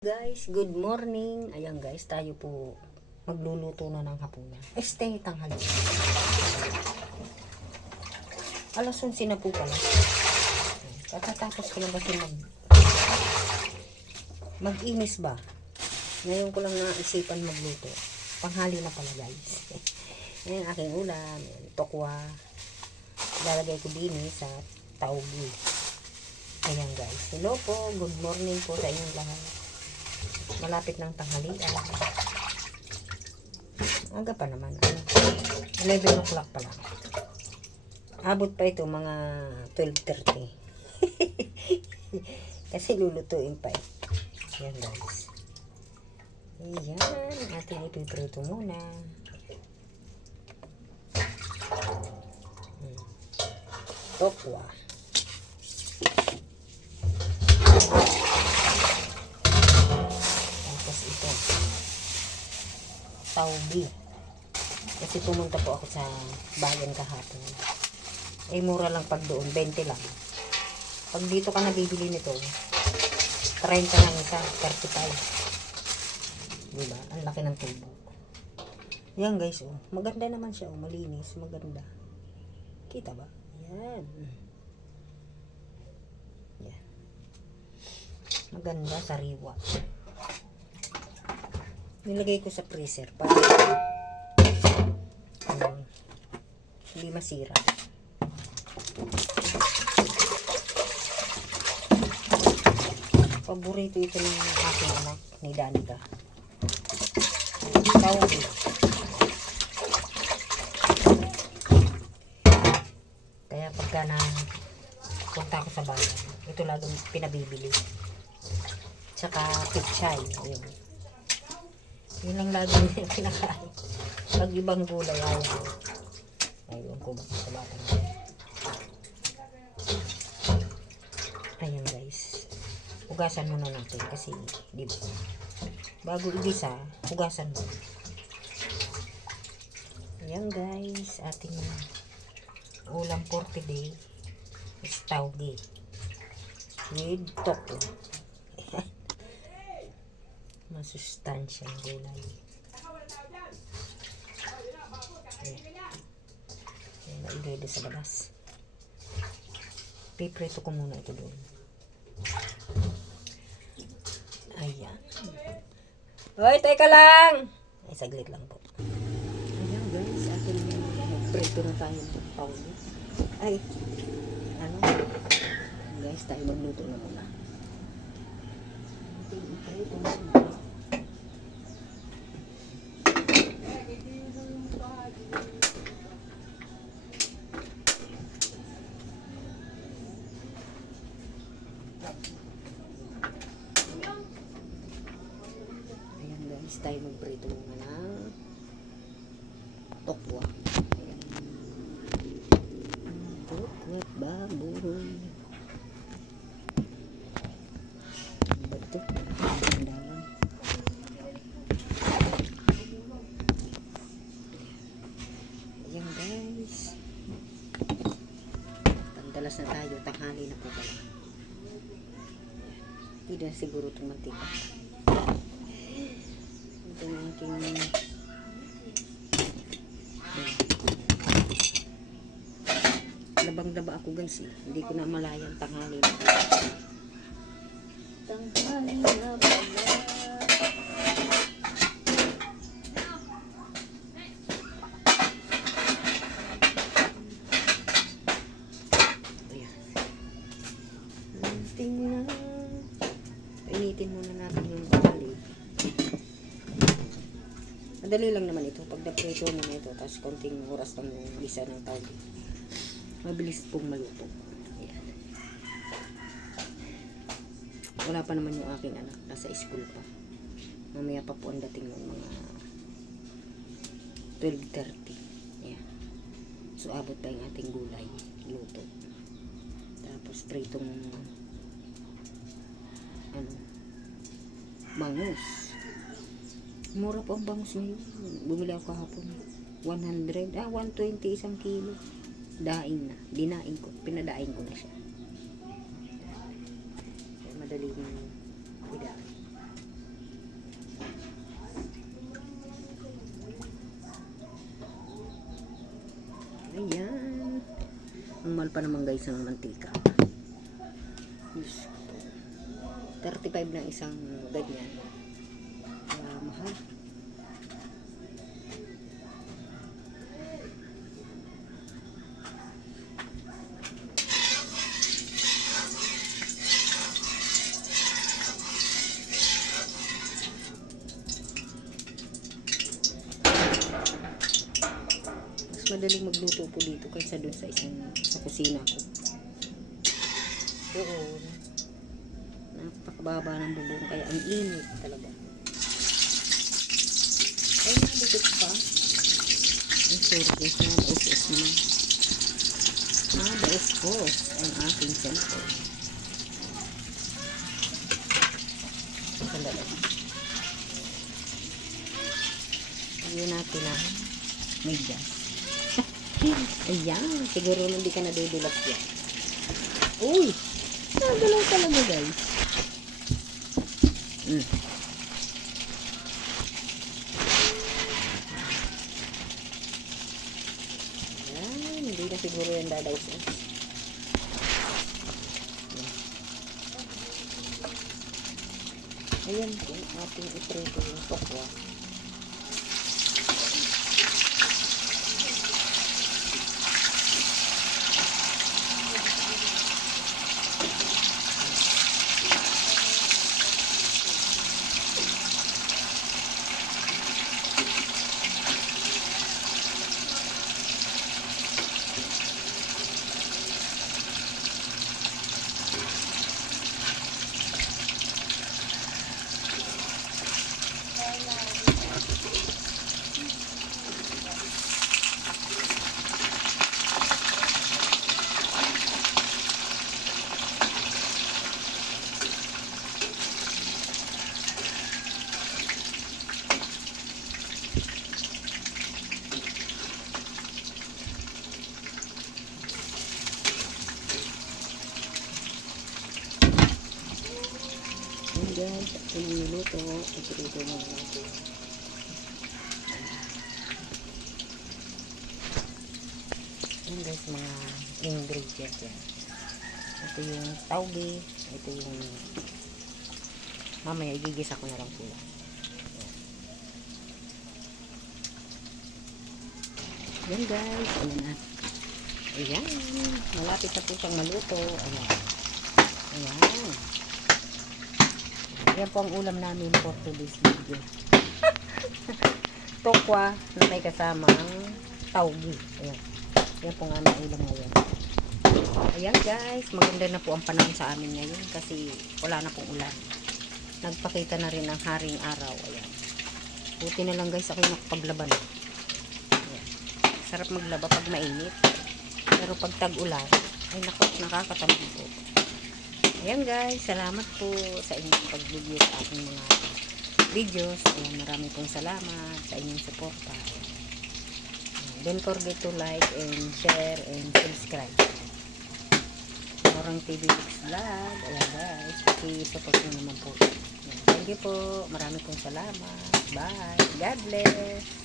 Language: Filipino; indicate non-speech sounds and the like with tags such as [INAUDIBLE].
Guys, good morning. Ayan guys, tayo po magluluto na ng hapunan. Este, tanghali. Alas 11 na po pala. Katatapos ko lang kasi mag mag-inis ba? Ngayon ko lang naisipan magluto. Panghali na pala guys. [LAUGHS] Ayan aking ulam. Tokwa. Lalagay ko din sa taugi. Ayan guys. Hello po. Good morning po sa inyong lahat malapit ng tanghalian. Aga pa naman. Ano? 11 o'clock pa lang. Abot pa ito mga 12.30. [LAUGHS] Kasi lulutuin pa eh. Yan guys. Ayan. Ating ipiprito muna. Hmm. Tokwa. Tapos ito. Taubi. Kasi pumunta po ako sa bayan kahapon. Eh, mura lang pag doon. 20 lang. Pag dito ka nabibili nito, 30 lang isa. 35. Diba? Ang laki ng tubo. Yan guys, oh. Maganda naman siya, oh. Malinis. Maganda. Kita ba? Yan. Yan. Maganda, sariwa. Nilagay ko sa freezer para ano, hindi masira. Paborito ito ng aking anak ni Danica. Tawag. Kaya pagka na punta ako sa bayan, ito laging pinabibili. Tsaka pichay. Ayun. Yun lang lagi [LAUGHS] niya kinakain. Pag ibang gulay, ayaw. Ko ba sa batang. Ayan guys. Hugasan muna natin kasi, di ba? Bago igisa, hugasan mo. Ayan guys, ating ulam for today is tauge with tokyo masustansyang gulay. Ayan. Nailagay doon sa labas. Piprito ko muna ito doon. Ayan. Hoy, teka lang! Ay, saglit lang po. Ayan guys, atin prito na tayo ng powder. Ay, ano? Guys, tayo magluto na muna. Iprito na muna. Ayan guys, tayo magprito muna ng tokwa. Ayan. Tokwa at baboy. Ba ito? Ang dami. Ayan guys. Pandalas na tayo, tanghali na po pala. Hindi na siguro itong mantika. Ito yung aking labang-laba ako guys eh. Hindi ko na malayang tanghali na. Tanghali na pala. Ayan. Kunting na. Painitin muna natin yung tanghali. Madali lang naman ito. Pag naprito mo na ito, tapos konting oras lang yung bisa ng tawag. Mabilis pong maluto. Ayan. Wala pa naman yung aking anak. Nasa school pa. Mamaya pa po ang dating ng mga 12.30. Ayan. So, abot pa yung ating gulay. Luto. Tapos, pritong ano, bangus. Mura po ang bangus. Bumili ako kahapon. 100, ah 120 isang kilo. Daing na. Dinaing ko. Pinadaing ko na siya. Kaya madali yung idaing. Ayan. Ang mahal pa naman guys ng mantika. Yes. 35 ng isang ganyan. Mahal. Mas madaling magluto po dito kaysa doon sa isang sa kusina ko. Doon. Napakababa ng bubong kaya ang init talaga. Nabikot pa. Ang surface na nausos naman. Ah, na-expose ang aking cellphone. Sandali. Lagyan natin na may gas. [LAUGHS] Ayan, siguro hindi ka nadudulas yan. Uy! Nagalaw talaga guys. Mm. Ayan, hindi na siguro yan dadaw sa Ayan po, ating itrito yung tokwa. Ayan guys, ito na niluto. Itrito na natin. Ayan guys, mga ingredients yan. Ito yung tauge. Ito yung mamaya igigisa ko na lang po yan. Ayan guys, ayan na. Ayan, malapit na po siyang maluto. Ayan. Ayan. Yan po ang ulam namin for today's video. Tokwa na may kasamang taugi. Ayan. Yan po ang aming ulam ngayon. Ayan guys, maganda na po ang panahon sa amin ngayon kasi wala na pong ulan. Nagpakita na rin ang haring araw. Ayan. Buti na lang guys ako yung nakapaglaban. Ayan. Sarap maglaba pag mainit. Pero pag tag-ulan, ay naku, nakakatampo po. Ayan guys, salamat po sa inyong pag-review sa aking mga videos. Ayan, marami pong salamat sa inyong suporta. Don't forget to like and share and subscribe. Morang TV Vlog. Ayan guys, paki-support nyo naman po. Ayan, thank you po. Marami pong salamat. Bye. God bless.